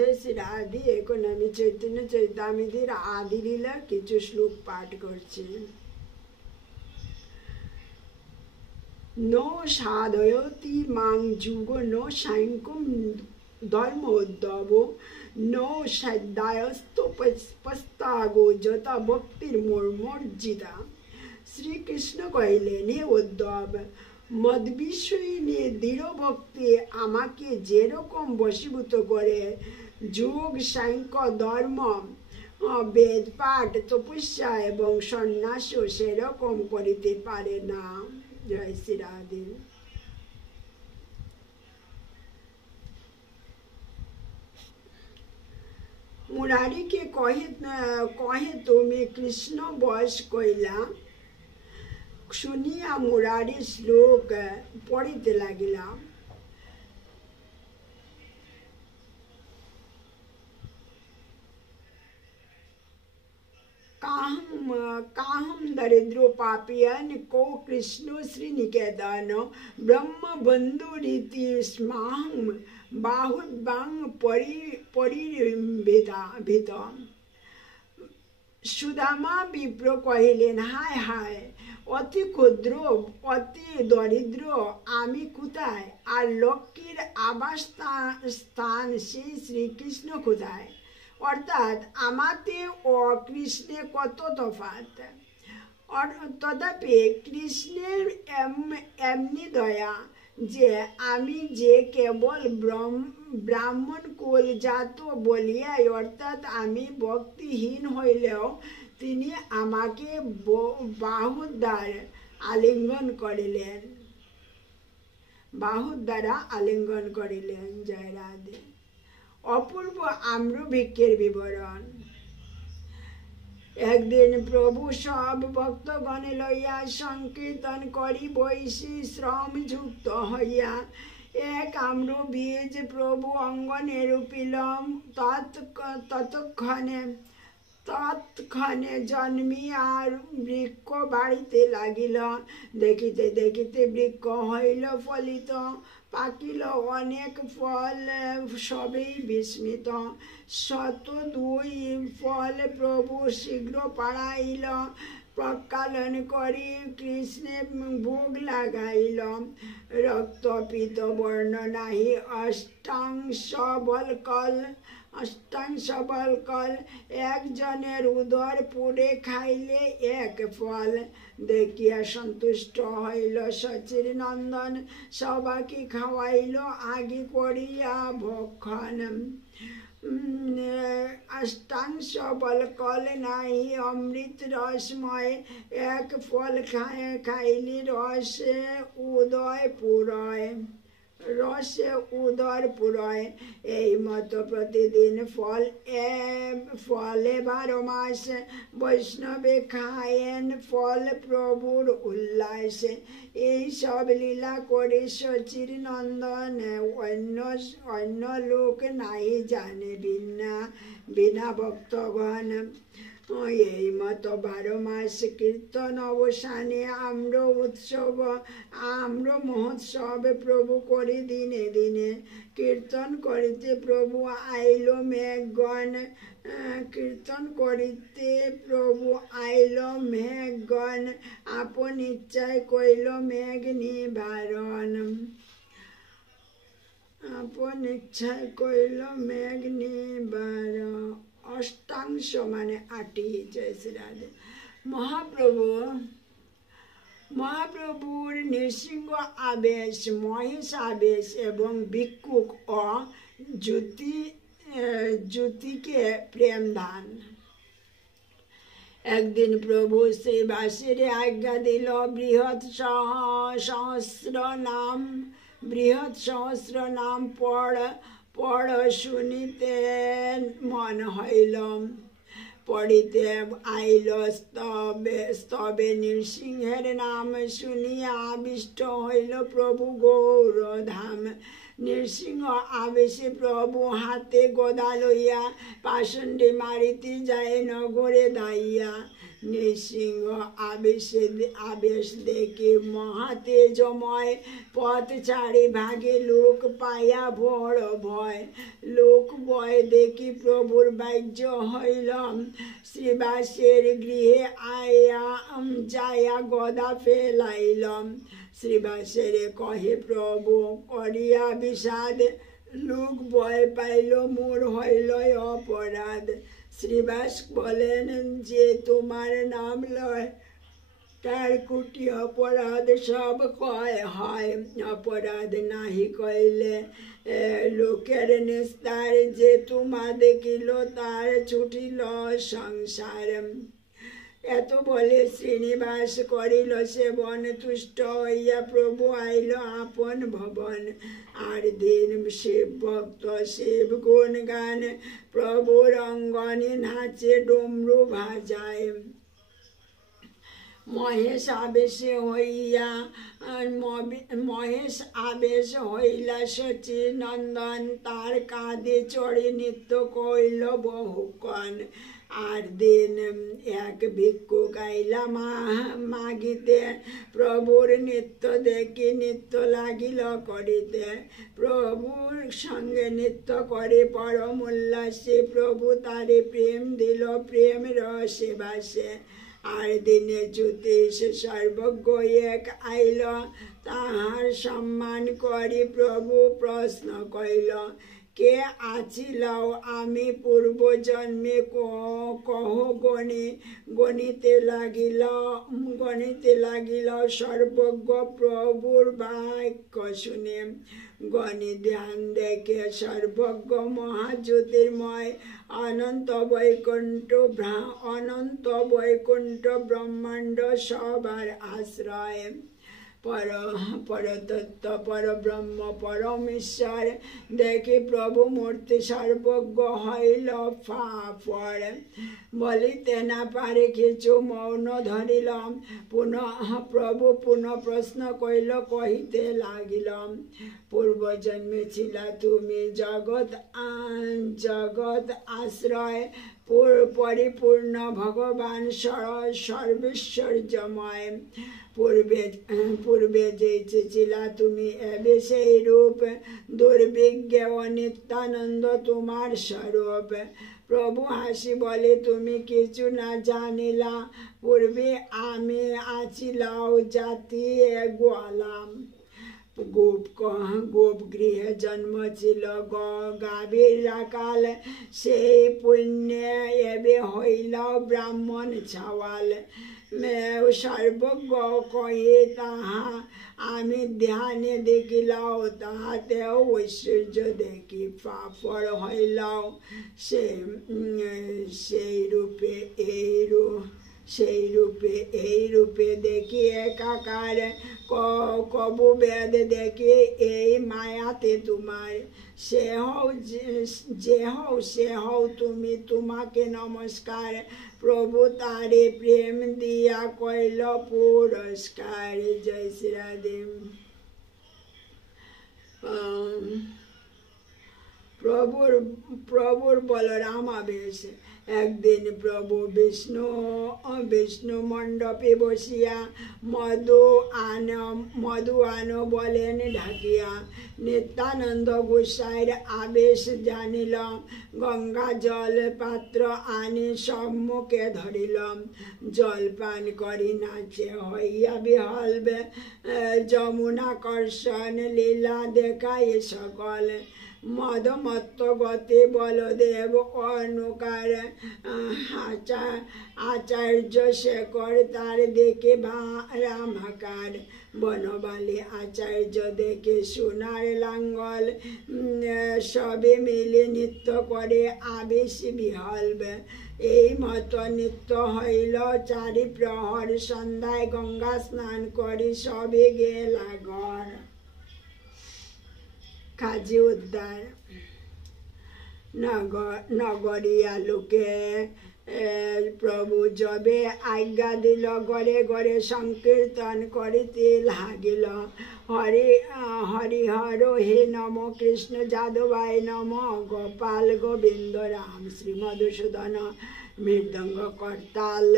जय श्री राधे। এখন আমি চৈতন্য চরিতামৃতের আদি লীলা কিছু শ্লোক পাঠ করছি। नो साधयति मां जुगो नो साङ्ख्यं धर्मोद्धवो नो साध्यास्तपस्तागो যথা ভক্তির মর্মর্জিতা। শ্রীকৃষ্ণ কহিলেন, হে উদ্ধব, মদ বিষয় নিয়ে দৃঢ় ভক্তি আমাকে যেরকম বশীভূত করে যোগ সাংখ্য ধর্ম বেদ পাঠ তপস্যা এবং সন্ন্যাসও সেরকম করিতে পারে না। জয় শ্রী রাধে। মুরারিকে কহে তুমি কৃষ্ণ বশ কইলা। শুনিয়া মুরারি শ্লোক পড়িতে লাগিলা। काहम दरिद्रो पापियन को कृष्ण श्रीनिकेतन ब्रह्म बंधु रीति स्माहम बाहुबांग परिभित। सुदामा विप्र कहिलेन, हाय हाय, অতি ক্ষুদ্র অতি দরিদ্র আমি কোথায়, আর লক্ষ্মীর আবাস স্থান সেই শ্রীকৃষ্ণ কোথায়? অর্থাৎ আমাতে ও কৃষ্ণে কত তফাৎ। তথাপি কৃষ্ণের এমনি দয়া যে আমি যে কেবল ব্রাহ্মণ কুল জাত বলিয়াই, অর্থাৎ আমি ভক্তিহীন হইলেও তিনি আমাকে বাহুর দ্বারা আলিঙ্গন করিলেন, বাহুর দ্বারা আলিঙ্গন করিলেন। জয় রাধে। অপূর্ব আম্রবৃক্ষের বিবরণ। একদিন প্রভু সব ভক্তগণে লইয়া সংকীর্তন করি বৈশী শ্রম যুক্ত হইয়া এক আম্র বীজ প্রভু অঙ্গনে রূপিলম। তৎক্ষণে জন্মিয়ার বৃক্ষ বাড়িতে লাগিল। দেখিতে দেখিতে বৃক্ষ হইল ফলিত, পাকিল অনেক ফল, সবেই বিস্মিত। 102 ফল প্রভু শীঘ্র পাড়াইল, প্রক্ষালন করি কৃষ্ণে ভোগ লাগাইল। রক্তপীত বর্ণ নাহি অষ্টাংশ বলকল, একজনের উদর পুড়ে খাইলে এক ফল। দেখিয়া সন্তুষ্ট হইল সচির নন্দন, সবাকে খাওয়াইল আগে করিয়া ভক্ষণ। অষ্টাংশ বলকল নাহি অমৃত রসময়, এক ফল খাইলে রসে উদর পুরয়। এই মতো প্রতিদিন ফলে 12 মাস বৈষ্ণবে খায়েন ফল প্রভুর উল্লাসে। এই সব লীলা করে সচির নন্দন, অন্য লোক নাই জানে বিনা ভক্তগণ। এই মতো 12 মাস কীর্তন অবসানে আম্র মহোৎসব প্রভু করে দিনে দিনে। কীর্তন করিতে প্রভু আইল মেঘগণ, আপন ইচ্ছায় কইল মেঘ নিবারণ। অষ্টাংশ মানে 8। জয় শ্রী রাধে। মহাপ্রভুর নৃসিংহ আবেশ, মহেশ আবেশ এবং ভিক্ষুক ও জ্যোতিকে প্রেম দান। একদিন প্রভু শ্রীবাসের আজ্ঞা দিল, বৃহৎ সহস্র নাম পড় শুনিতে মন হইল। পড়িতে আইল স্তবে নৃসিংহের নাম, শুনিয়া আবিষ্ট হইল প্রভু গৌরধাম। নৃসিংহ আবেশে প্রভু হাতে গদা লইয়া পাষণ্ডে মারিতে যায় নগরে দাইয়া। নৃসিংহ আবেশ দেখে মহাতেজময় পথ চারিভাগে লোক পাইয়া বড় ভয়। লোক ভয় দেখি প্রভুর বাহ্য হইলাম, শ্রীবাসের গৃহে যাইয়া গদা ফেলাইলাম। শ্রীবাসের কহে প্রভু করিয়া বিষাদ, লোক ভয় পাইল মোর হইল অপরাধ। শ্রীবাস বলেন যে তোমার নাম লয়, তার কোটি অপরাধ সব কয় হয়। অপরাধ নাহি কইলে লোকের নিস্তার, যে তোমা দেখিল তার ছুটিল সংসার। এত বলে শ্রীনিবাস করিল সেবন, তুষ্ট হইয়া প্রভু আইল আপন ভবন। আর দিন শিব ভক্ত শিব গুণ গান, প্রভুর অঙ্গনে নাচে ডমরু বাজায়। মহেশ আবেশ হইলা শচী নন্দন, তার কাঁধে চড়ে নৃত্য কইল বহুক্ষণ। আর দিন এক ভিক্ষু গাইলা মাগিতে, প্রভুর নৃত্য দেখি নৃত্য লাগিল করিতে। প্রভুর সঙ্গে নৃত্য করে পরম উল্লাসে, প্রভু তারে প্রেম দিল প্রেম রসে বাসে। আর দিনে জ্যোতিষ সর্বজ্ঞ এক আইল, তাহার সম্মান করি প্রভু প্রশ্ন কইল, কে আছিলাও আমি পূর্ব জন্মে কহ গণে। গণিতে লাগিল সর্বজ্ঞ প্রভুর বাক্য শুনে। গণে ধ্যান দেখে সর্বজ্ঞ মহাজ্যোতির্ময়, অনন্ত বৈকুণ্ঠ ব্রহ্মাণ্ড সবার আশ্রয়। পরতত্ত্ব পরব্রহ্ম পরমেশ্বর, দেখে প্রভু মূর্তি সর্বজ্ঞ হইল ফাফর। বলিতে না পারে কিছু মৌন ধরিল, প্রভু পুনঃ প্রশ্ন কইল কহিতে লাগিল, পূর্ব জন্মে ছিলা তুমি জগৎ আশ্রয়, পরিপূর্ণ ভগবান সর্বৈশ্বর্যময়। পূর্বে যে ছিলা তুমি এবে সেই রূপ, দুর্বিজ্ঞ ও নিত্যানন্দ তোমার স্বরূপ। প্রভু হাসি বলে তুমি কিছু না জানিলা, পূর্বে আমি আছিলাও জাতি গোয়ালাম। গোপ গৃহে জন্ম ছিল গাভীর রাখাল, সেই পুণ্যে এবে হইলাও ব্রাহ্মণ ছাওয়াল। সর্বজ্ঞ কহে তাহা আমি ধ্যানে দেখিলাও, তাহাতেও ঐশ্বর্য দেখি ফাফর হইলাও। সেই রূপে দেখি একাকার, কবু বেদ দেখে এই মায়াতে তোমার। যে হও তুমি, তোমাকে নমস্কার, প্রভু তারে প্রেম দিয়া কইল পুরস্কার। জয় শ্রী রাধে। প্রভুর বলরাম আবেশ। একদিন প্রভু বিষ্ণু মণ্ডপে বসিয়া মধু আনো বলেন ঢাকিয়া। নিত্যানন্দ গোসাইর আবেশ জানিল, গঙ্গা জল পাত্র আনি সম্মুখে ধরিল। জলপান করি নাচে হইয়া বিহল, যমুনা কর্ষণ লীলা দেখায় সকল। মদমত্ত গতে বলদেব অনুকার, আচার্য শেখর তার দেখে রামাকার। বনবালী আচার্য দেখে সোনার লাঙ্গল, সবে মিলে নৃত্য করে আবেশ বিহল। এই মতো নৃত্য হইল চারি প্রহর, সন্ধ্যায় গঙ্গা স্নান করে সবে গেলা ঘর। কাজী উদ্ধার। নগরিয়া লোকে প্রভু যবে আজ্ঞা দিল, গড়ে গড়ে সংকীর্তন করিতে লাগিল। हरिहर हे नमो कृष्ण जादवाय नमो गोपाल गोविंद राम श्री मधुसूदन मृदंग करताल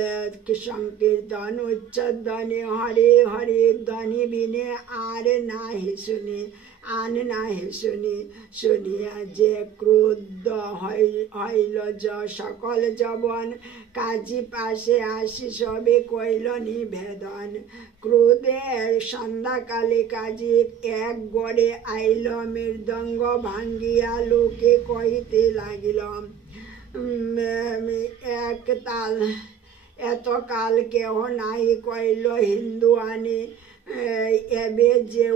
संकीर्तन उच्च ध्वनि हरे हरे ध्वनि बिने आर नाहि सुने आन नाहि শুনিয়া যে ক্রুদ্ধ হইল সকল জবন কাজী পাশে আসি সবে কইল নিবেদন ক্রোধে সন্ধ্যাকালে কাজী এক গড়ে আইল মৃদঙ্গ ভাঙ্গিয়া লোকে কহিতে লাগিল এক তাল এত কাল কেহ নাই কইল হিন্দু আনি এবে যে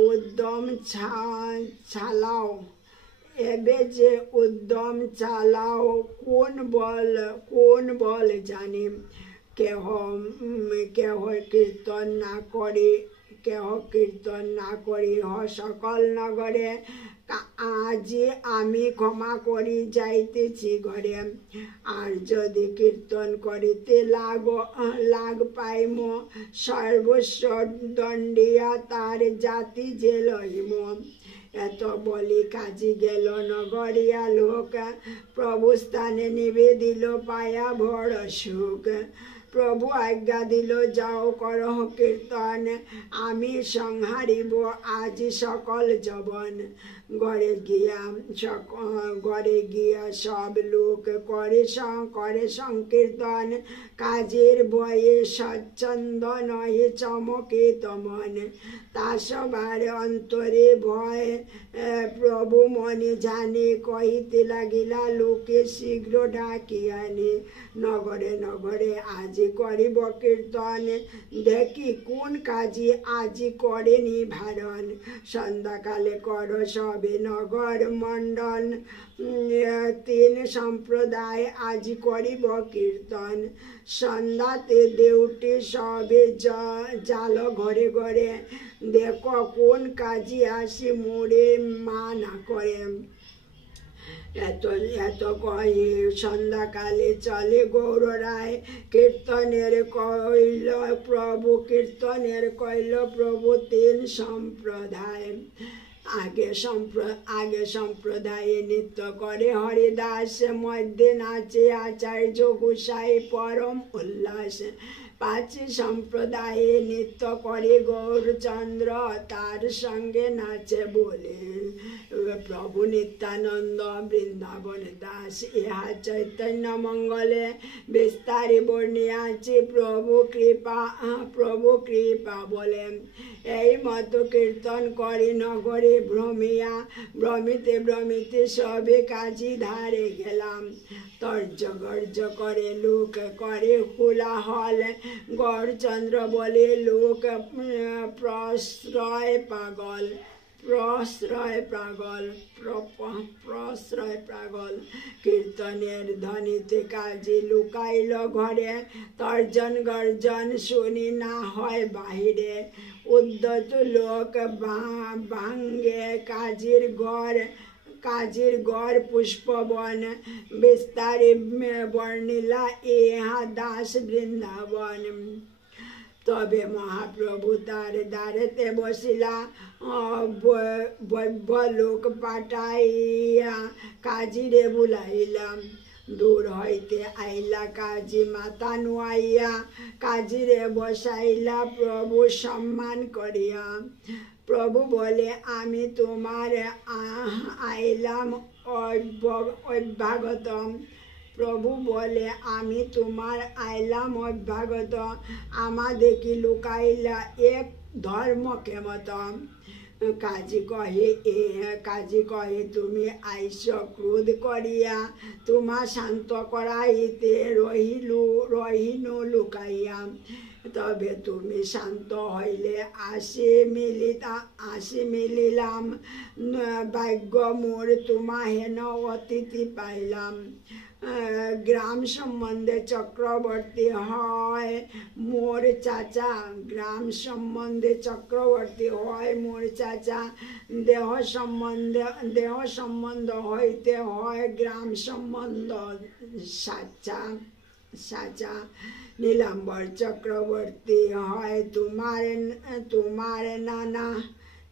উদ্যম চালাও কোন বল জানি কেহ কীর্তন না করি সকল নগরে আজি আমি ক্ষমা করি যাইতেছি ঘরে আর যদি কীর্তন করিতে লাগ পাইম সর্বস্ব দণ্ডিয়া তার জাতি যে লইম এত বলি কাজী গেল নগরিয়া লোক প্রভু স্থানে নিবেদিল পায়া বড় সুখ প্রভু আজ্ঞা দিল যাও করহ কীর্তন আমি সংহারিব আজি সকল জবন ঘরে গিয়া সব লোক করে সংকীর্তন কাজের বয়ে স্বচ্ছন্দ নহে চমকিত মন তা সবার অন্তরে ভয় প্রভু মনে জানে কহিতে লাগিলা লোকে শীঘ্র ডাকিয়ানে নগরে নগরে আজি করিব কীর্তন দেখি কোন কাজী আজি করে নিবারণ সন্ধ্যাকালে কর সবে নগর মণ্ডল তিন সম্প্রদায় আজি করিব কীর্তন সন্ধ্যাতে দেউটি সবে জাল ঘরে ঘরে দেখো কোন কাজী আসি মোরে মানা করে এত কয়ে সন্ধ্যাকালে চলে গৌর রায় কীর্তনের কইল প্রভু তিন সম্প্রদায় আগে সম্প্রদায়ে নৃত্য করে হরিদাস মধ্যে নাচে আচার্য গোসাই পরম উল্লাস পাঁচ সম্প্রদায়ে নৃত্য করে গৌরচন্দ্র তার সঙ্গে নাচে বলে প্রভু নিত্যানন্দ বৃন্দাবন দাস ইহা চৈতন্য মঙ্গলে বিস্তারে বর্ণিয়াছে প্রভু কৃপা বলে এই মতো কীর্তন করে নগরে ভ্রমিতে সবে কাজী ধারে গেলাম তর্জ গর্জ করে লোক করে কোলাহল গৌরচন্দ্র বলে লোক প্রশ্রয় পাগল কীর্তনের ধ্বনিতে কাজী লুকাইল ঘরে তর্জন গর্জন শুনি না হয় বাহিরে উদ্ধত লোক ভাঙ্গে কাজীর গড় পুষ্পবন বিস্তারে বর্ণিলা ইহা দাস বৃন্দাবন তবে মহাপ্রভু তার দ্বারেতে বসিলা লোক পাঠাইয়া কাজীরে বুলাইলাম দূর হইতে আইলা কাজী মাতা নুয়াইয়া কাজীরে বসাইলা প্রভু সম্মান করিয়া প্রভু বলে আমি তোমার আইলাম অভ্যাগতম প্রভু বলে আমি তোমার আইলাম অভ্যাগত আমাদের কি লুকাইলা এক ধর্ম কেমতম কাজী কহে তুমি আইস ক্রোধ করিয়া তোমা শান্ত করাইতে রহিনু লুকাইয়া তবে তুমি শান্ত হইলে আসি মিলিলাম ভাগ্য মোর তোমা হেন অতিথি পাইলাম গ্রাম সম্বন্ধে চক্রবর্তী হয় মোর চাচা দেহ সম্বন্ধ হইতে হয় গ্রাম সম্বন্ধ সাচা নীলাম্বর চক্রবর্তী হয় তোমার নানা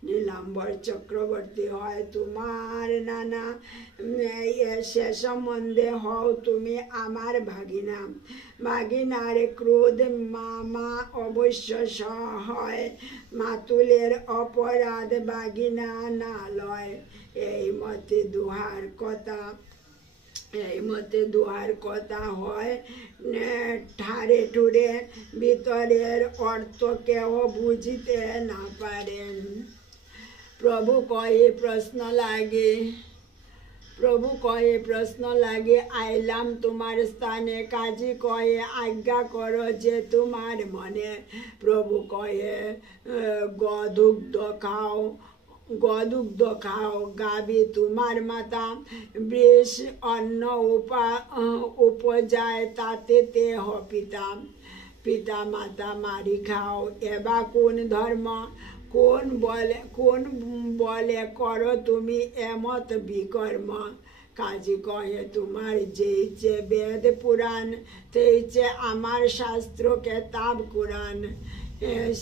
নীলাম্বর চক্রবর্তী হয় তোমার নানা, সে সম্বন্ধে হও তুমি আমার ভাগিনা। ভাগিনার ক্রোধ মামা অবশ্য হয়, মাতুলের অপরাধ ভাগিনা না লয়। এই মতে দুহার কথা হয় ঠারে ঠুরে, ভিতরের অর্থ কেউ বুঝিতে না পারেন। প্রভু কয়ে প্রশ্ন লাগে আইলাম তোমার স্থানে, কাজী কয়ে আজ্ঞা করো যে তোমার মনে। প্রভু কয়ে গদুগ্ধ খাও, গাবি তোমার মাতা, বৃষ অন্ন উপজায়, তাতে দেহ পিতা মাতা মারি খাও। এবা কোন ধর্ম, কোন বলে করো তুমি এমত বিকর্ম। কাজী কহে তোমার যেইচে বেদ পুরাণ, তেইচে আমার শাস্ত্র কেতাব কুরআন।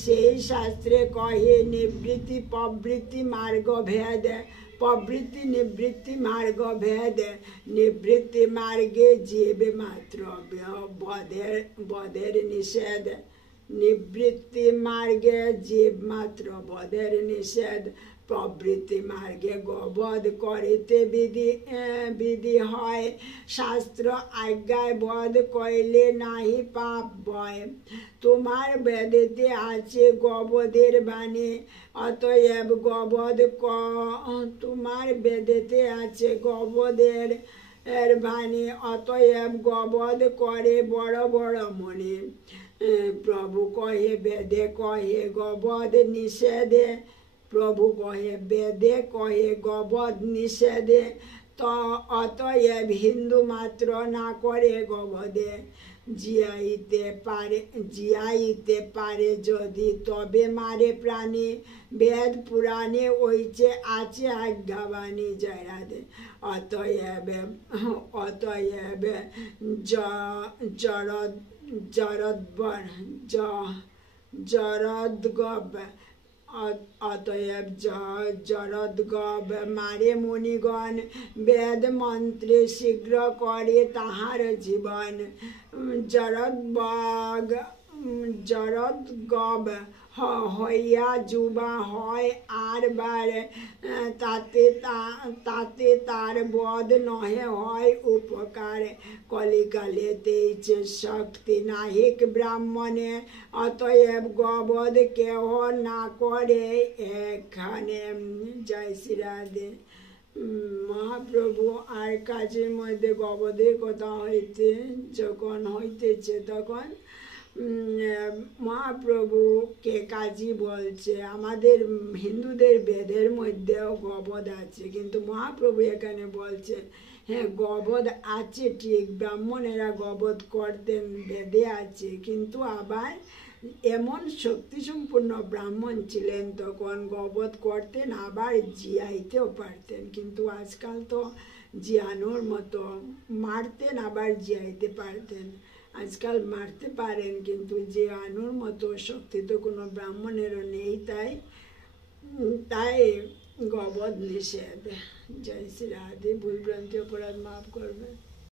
সেই শাস্ত্রে কহে নিবৃত্তি প্রবৃত্তি মার্গ ভেদ, প্রবৃত্তি নিবৃত্তি মার্গ ভেদ। নিবৃত্তি মার্গে জীব মাত্র বধের নিষেধ, নিবৃত্তি মার্গে জীব মাত্র বধের নিষেধ। প্রবৃত্তি মার্গে গবধ করিতে বিধি হয়, শাস্ত্র আজ্ঞায় বধ কইলে নাহি পাপ বয়। তোমার বেদেতে আছে গবধের বাণী, অতএব তোমার বেদেতে আছে গবধের বাণী, অতএব গবধ করে বড় বড় মনে। প্রভু কহে বেদে কহে গবধ নিষেধে, প্রভু কহে বেদে কহে গবধ নিষেধে, অতএব হিন্দু মাত্র না করে গবধে। জিয়াইতে পারে যদি তবে মারে প্রাণী, বেদ পুরাণে ওইচে আছে আজ্ঞাবাণী। জয় রাধে। অতএব জরদ্গব মারে মুনিগণ, বেদ মন্ত্রে শীঘ্র করে তাহার জীবন। জরদ্গব হইয়া যুবা হয় আর বার, তাতে তার বধ নহে হয় উপকার। কলিকালে তেইছে শক্তি নাহিক ব্রাহ্মণে, অতএব গবধ কেহ না করে এখানে। জয় শ্রী রাধে। মহাপ্রভু আর কাজের মধ্যে গবধের কথা যখন হইতেছে, তখন মহাপ্রভুকে কাজী বলছে। আমাদের হিন্দুদের বেদের মধ্যেও গবধ আছে, কিন্তু মহাপ্রভু এখানে বলছে হ্যাঁ গবধ আছে ঠিক, ব্রাহ্মণেরা গবধ করতেন, বেদে আছে, কিন্তু আবার এমন শক্তিসম্পন্ন ব্রাহ্মণ ছিলেন তখন গবধ করতেন, আবার জিয়াইতেও পারতেন। কিন্তু আজকাল তো জিয়ানোর মতো মারতেন, আবার জিয়াইতে পারতেন। আজকাল মারতে পারেন, কিন্তু জিয়ানোর মতো শক্তি তো কোনো ব্রাহ্মণেরও নেই, তাই গবধ নিষেধ। জয় শ্রী রাধে। ভুল ভ্রান্তি অপরাধ মাফ করবে।